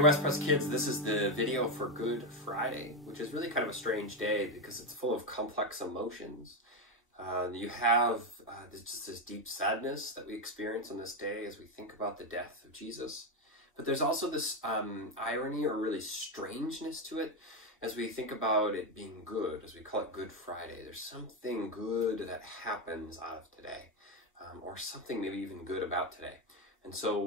Hey West Press kids, this is the video for Good Friday, which is really kind of a strange day because it's full of complex emotions. You have just this deep sadness that we experience on this day as we think about the death of Jesus. But there's also this irony or really strangeness to it as we think about it being good, as we call it Good Friday. There's something good that happens out of today, or something maybe even good about today. And so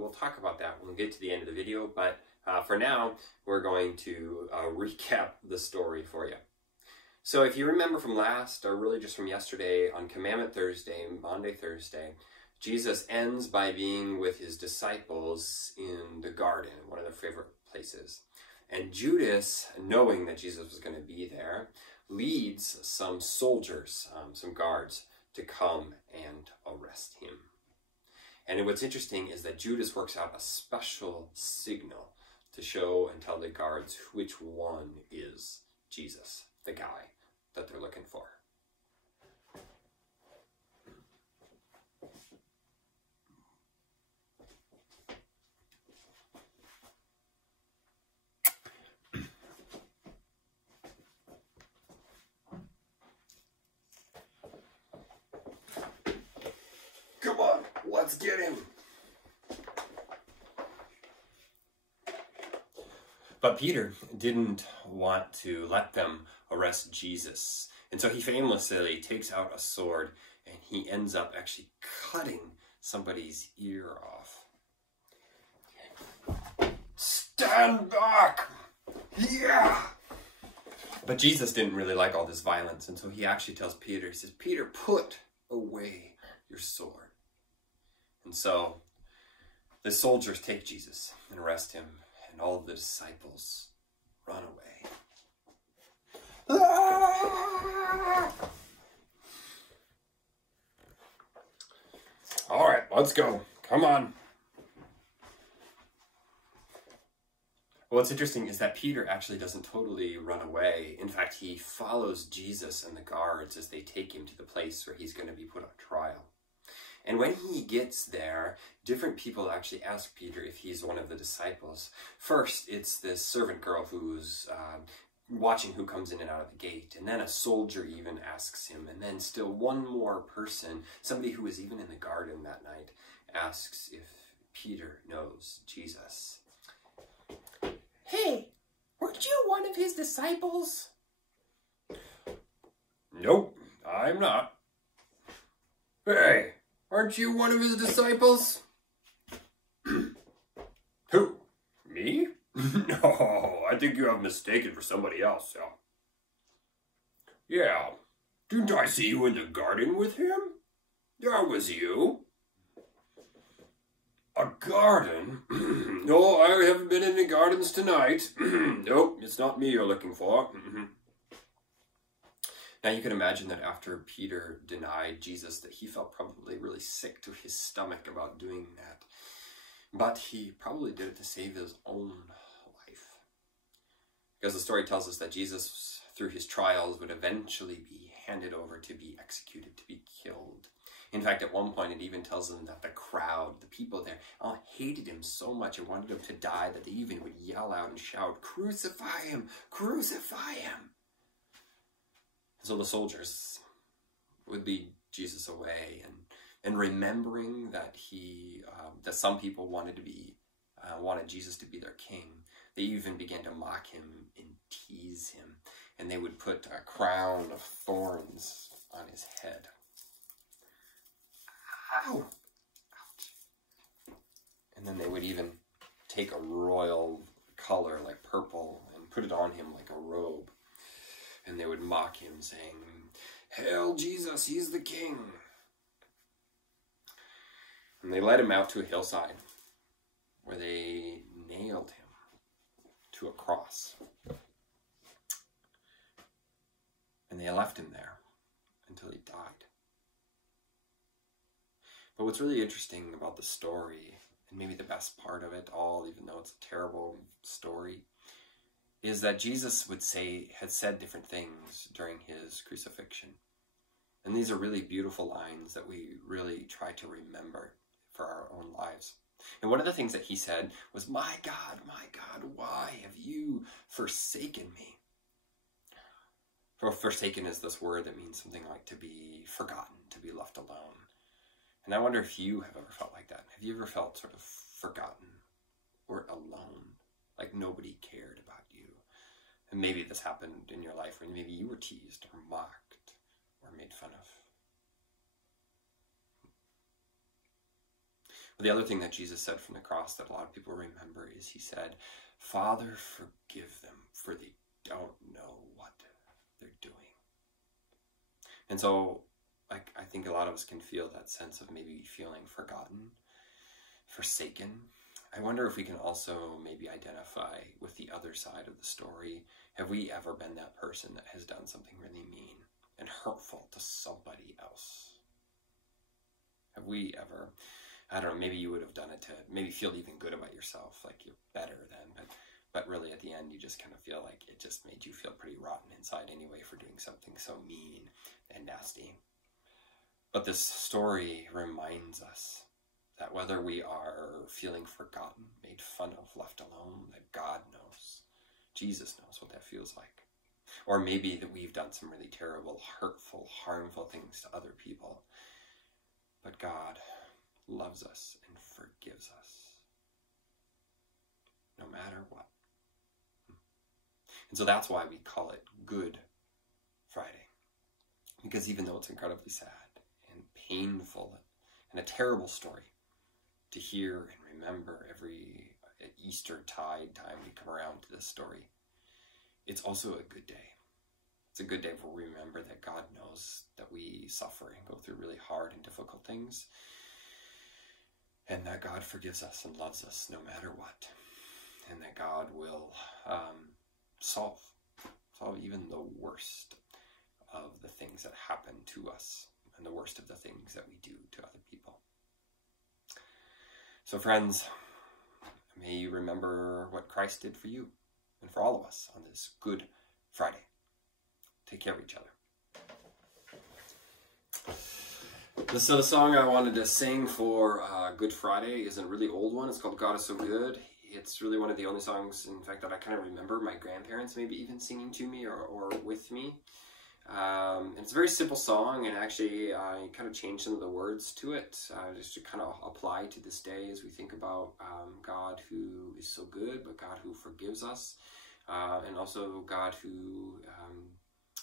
we'll talk about that when we get to the end of the video, but for now, we're going to recap the story for you. So if you remember from last, or really just from yesterday, on Commandment Thursday, Maundy Thursday, Jesus ends by being with his disciples in the garden, one of their favorite places. And Judas, knowing that Jesus was going to be there, leads some soldiers, some guards, to come and arrest him. And what's interesting is that Judas works out a special signal to show and tell the guards which one is Jesus, the guy that they're looking for. Come on, let's get him. But Peter didn't want to let them arrest Jesus. And so he famously takes out a sword and he ends up actually cutting somebody's ear off. Stand back! Yeah! But Jesus didn't really like all this violence, and so he actually tells Peter, he says, Peter, put away your sword. And so the soldiers take Jesus and arrest him, and all of the disciples run away. Ah! All right, let's go. Come on. What's interesting is that Peter actually doesn't totally run away. In fact, he follows Jesus and the guards as they take him to the place where he's going to be put on trial. And when he gets there, different people actually ask Peter if he's one of the disciples. First, it's this servant girl who's watching who comes in and out of the gate. And then a soldier even asks him. And then still one more person, somebody who was even in the garden that night, asks if Peter knows Jesus. Hey, weren't you one of his disciples? Nope, I'm not. Hey, aren't you one of his disciples? Who? Me? No, I think you have mistaken for somebody else, Yeah, didn't I see you in the garden with him? That was you. A garden? No, I haven't been in the gardens tonight. Nope, it's not me you're looking for. Now you can imagine that after Peter denied Jesus, that he felt probably really sick to his stomach about doing that. But he probably did it to save his own life. Because the story tells us that Jesus, through his trials, would eventually be handed over to be executed, to be killed. In fact, at one point, it even tells them that the crowd, the people there, all hated him so much and wanted him to die that they even would yell out and shout, "Crucify him! Crucify him!" So the soldiers would lead Jesus away, and remembering that that some people wanted Jesus to be their king, they even began to mock him and tease him, and they would put a crown of thorns on his head. Ow! Ouch! And then they would even take a royal color like purple and put it on him like a robe. And they would mock him, saying, "Hail Jesus, he's the king." And they led him out to a hillside where they nailed him to a cross. And they left him there until he died. But what's really interesting about the story, and maybe the best part of it all, even though it's a terrible story, is that Jesus had said different things during his crucifixion. And these are really beautiful lines that we really try to remember for our own lives. And one of the things that he said was, my God, why have you forsaken me? Well, forsaken is this word that means something like to be forgotten, to be left alone. And I wonder if you have ever felt like that. Have you ever felt sort of forgotten or alone, like nobody cared about you? And maybe this happened in your life when maybe you were teased or mocked or made fun of. But the other thing that Jesus said from the cross that a lot of people remember is he said, Father, forgive them, for they don't know what they're doing. And so I think a lot of us can feel that sense of maybe feeling forgotten, forsaken. I wonder if we can also maybe identify with the other side of the story. Have we ever been that person that has done something really mean and hurtful to somebody else? Have we ever, I don't know, maybe you would have done it to maybe feel even good about yourself, like you're better than, but really at the end you just kind of feel like it just made you feel pretty rotten inside anyway for doing something so mean and nasty. But this story reminds us that whether we are feeling forgotten, made fun of, left alone, that God knows, Jesus knows what that feels like. Or maybe that we've done some really terrible, hurtful, harmful things to other people. But God loves us and forgives us, no matter what. And so that's why we call it Good Friday. Because even though it's incredibly sad and painful and a terrible story to hear and remember every Easter tide time we come around to this story, it's also a good day. It's a good day where we remember that God knows that we suffer and go through really hard and difficult things, and that God forgives us and loves us no matter what, and that God will solve even the worst of the things that happen to us and the worst of the things that we do to other people. So friends, may you remember what Christ did for you and for all of us on this Good Friday. Take care of each other. So the song I wanted to sing for Good Friday is a really old one. It's called God Is So Good. It's really one of the only songs, in fact, that I kind of remember my grandparents maybe even singing to me or with me. And it's a very simple song, and actually I kind of changed some of the words to it just to kind of apply to this day as we think about God who is so good, but God who forgives us, and also God who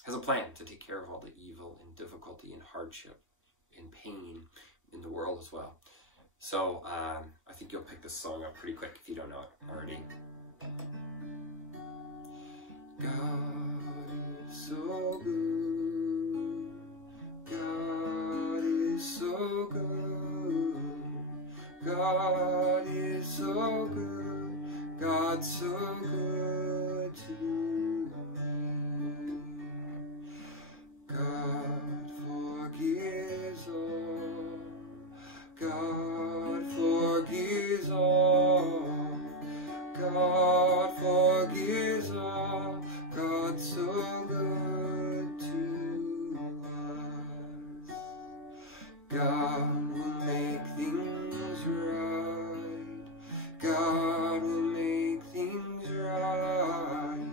has a plan to take care of all the evil and difficulty and hardship and pain in the world as well. So I think you'll pick this song up pretty quick if you don't know it already. God is so good. God is so good. God is so good. God's so good to me. God forgives all. God forgives all. God forgives all. God's so good to us. God will make things right. God will make things right.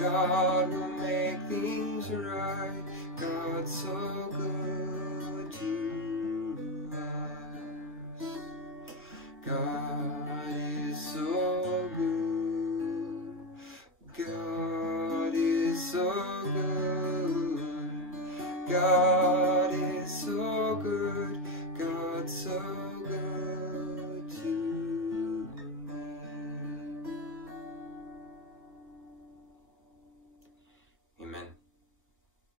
God will make things right. God's so good to us. God is so good. God is so good. God